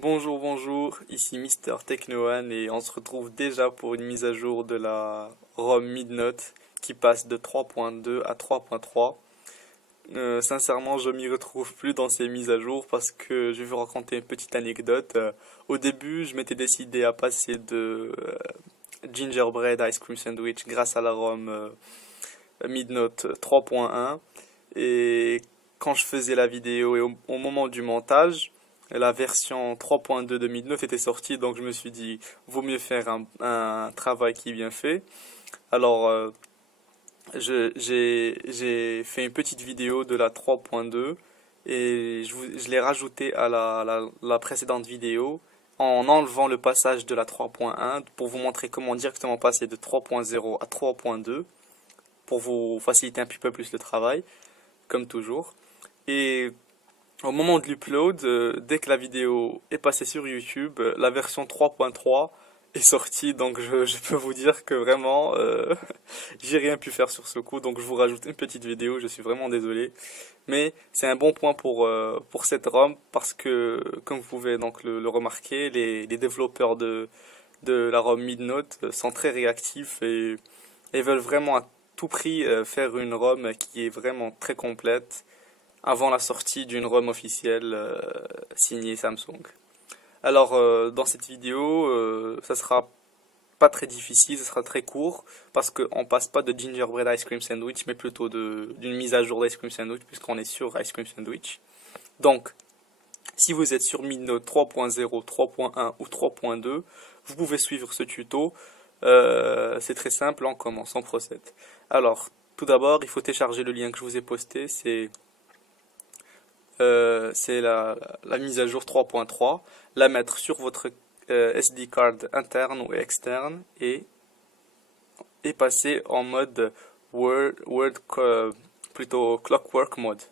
Bonjour, bonjour, ici Mister Technoan et on se retrouve déjà pour une mise à jour de la ROM Midnote qui passe de 3.2 à 3.3. Sincèrement, je m'y retrouve plus dans ces mises à jour parce que je vais vous raconter une petite anecdote. Au début, je m'étais décidé à passer de Gingerbread Ice Cream Sandwich grâce à la ROM Midnote 3.1 et quand je faisais la vidéo et au moment du montage, la version 3.2 de Midnote était sortie, donc je me suis dit, vaut mieux faire un travail qui est bien fait. Alors, j'ai fait une petite vidéo de la 3.2 et je l'ai rajouté à la précédente vidéo en enlevant le passage de la 3.1 pour vous montrer comment directement passer de 3.0 à 3.2 pour vous faciliter un petit peu plus le travail, comme toujours. Et au moment de l'upload, dès que la vidéo est passée sur YouTube, la version 3.3 est sortie, donc je peux vous dire que vraiment, j'ai rien pu faire sur ce coup, donc je vous rajoute une petite vidéo, je suis vraiment désolé. Mais c'est un bon point pour cette ROM, parce que, comme vous pouvez donc le remarquer, les développeurs de la ROM Midnote sont très réactifs et veulent vraiment à tout prix faire une ROM qui est vraiment très complète avant la sortie d'une ROM officielle signée Samsung. Alors dans cette vidéo, ça sera pas très difficile, ça sera très court parce qu'on passe pas de Gingerbread Ice Cream Sandwich mais plutôt d'une mise à jour d'Ice Cream Sandwich puisqu'on est sur Ice Cream Sandwich. Donc si vous êtes sur Midnote 3.0, 3.1 ou 3.2, vous pouvez suivre ce tuto. C'est très simple, on commence, on procède. Alors, tout d'abord, il faut télécharger le lien que je vous ai posté, c'est la mise à jour 3.3, la mettre sur votre SD card interne ou externe et passer en mode plutôt Clockwork Mode.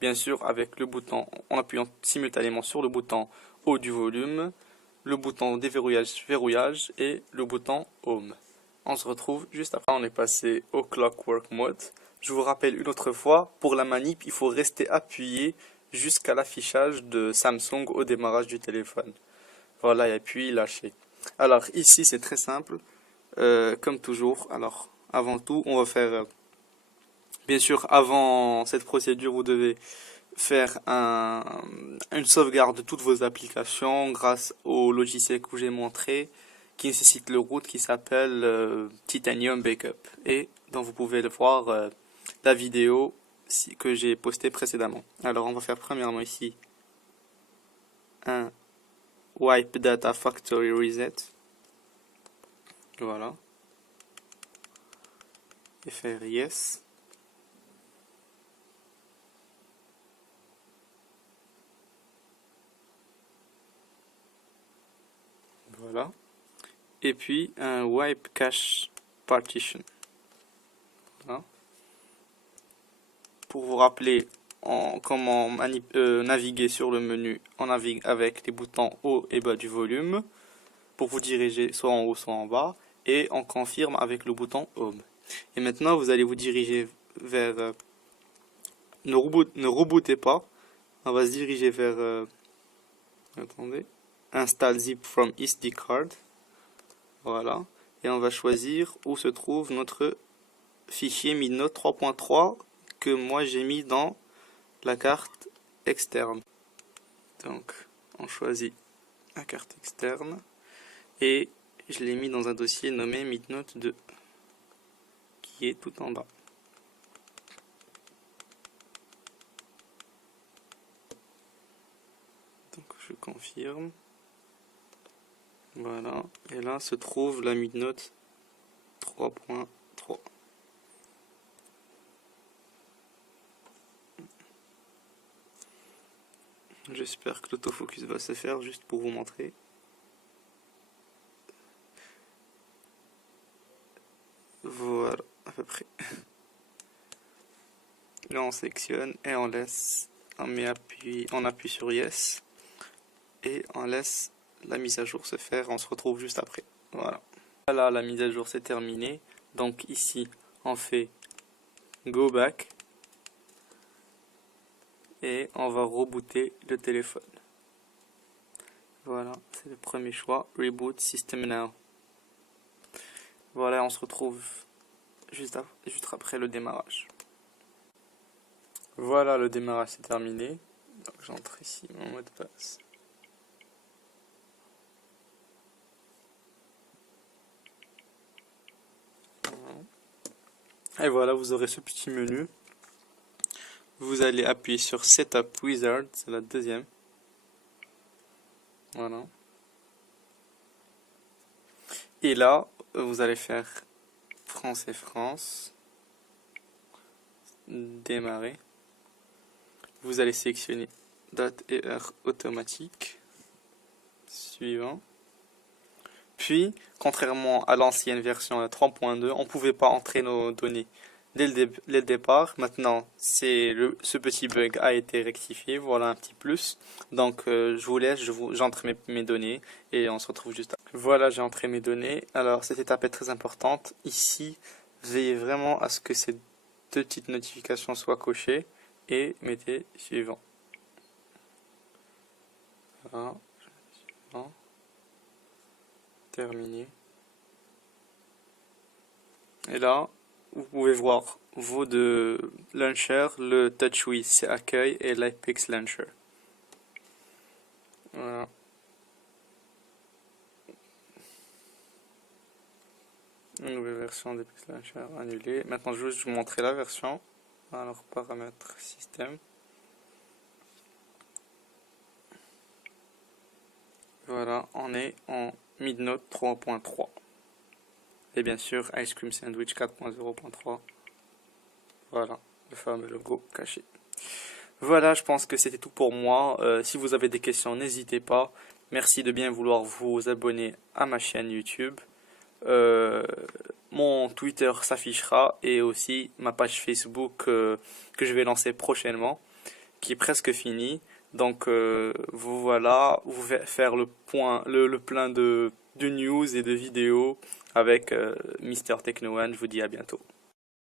Bien sûr, avec le bouton, en appuyant simultanément sur le bouton haut du volume, le bouton déverrouillage, verrouillage et le bouton Home. On se retrouve juste après. On est passé au Clockwork Mode. Je vous rappelle une autre fois, pour la manip, il faut rester appuyé jusqu'à l'affichage de Samsung au démarrage du téléphone. Voilà, et puis lâcher. Alors ici, c'est très simple, comme toujours. Alors, avant tout, on va faire, bien sûr, avant cette procédure, vous devez faire une sauvegarde de toutes vos applications grâce au logiciel que j'ai montré qui nécessite le root qui s'appelle Titanium Backup et dont vous pouvez le voir la vidéo que j'ai postée précédemment. Alors on va faire premièrement ici un Wipe Data Factory Reset. Voilà. Et faire Yes. Voilà. Et puis un Wipe Cache Partition. Voilà. Pour vous rappeler comment naviguer sur le menu, on navigue avec les boutons haut et bas du volume pour vous diriger soit en haut soit en bas et on confirme avec le bouton Home. Et maintenant vous allez vous diriger vers ne rebootez pas, on va se diriger vers attendez, Install zip from SD card. Voilà, et on va choisir où se trouve notre fichier Midnote 3.3 que moi j'ai mis dans la carte externe. Donc on choisit la carte externe et je l'ai mis dans un dossier nommé Midnote 2 qui est tout en bas. Donc je confirme. Voilà, et là se trouve la Midnote 3.3. J'espère que l'autofocus va se faire juste pour vous montrer. Voilà, à peu près. Là on sélectionne et on laisse, on appuie sur Yes et on laisse la mise à jour se faire. On se retrouve juste après. Voilà. Voilà, la mise à jour c'est terminé. Donc ici on fait Go Back et on va rebooter le téléphone. Voilà, c'est le premier choix. Reboot System Now. Voilà, on se retrouve juste après le démarrage. Voilà, le démarrage c'est terminé. Donc j'entre ici mon mot de passe. Et voilà, vous aurez ce petit menu. Vous allez appuyer sur Setup Wizard, c'est la deuxième. Voilà. Et là, vous allez faire France et France. Démarrer. Vous allez sélectionner date et heure automatique. Suivant. Puis, contrairement à l'ancienne version, la 3.2, on ne pouvait pas entrer nos données dès le départ. Maintenant, ce petit bug a été rectifié. Voilà un petit plus. Donc, je vous laisse, j'entre mes données et on se retrouve juste après. Voilà, j'ai entré mes données. Alors, cette étape est très importante. Ici, veillez vraiment à ce que ces deux petites notifications soient cochées et mettez suivant. Voilà. Suivant. Terminé. Et là, vous pouvez voir vos deux launchers, le TouchWiz c'est accueil et l'Apex Launcher. Voilà. Une nouvelle version d'Apex Launcher annulée. Maintenant, je vais vous montrer la version. Alors, paramètres système. Voilà, on est en Midnote 3.3. Et bien sûr, Ice Cream Sandwich 4.0.3. Voilà, le fameux logo caché. Voilà, je pense que c'était tout pour moi. Si vous avez des questions, n'hésitez pas. Merci de bien vouloir vous abonner à ma chaîne YouTube. Mon Twitter s'affichera et aussi ma page Facebook que je vais lancer prochainement, qui est presque finie. Donc vous voilà, vous faire le plein de news et de vidéos avec Mister Techno One. Je vous dis à bientôt.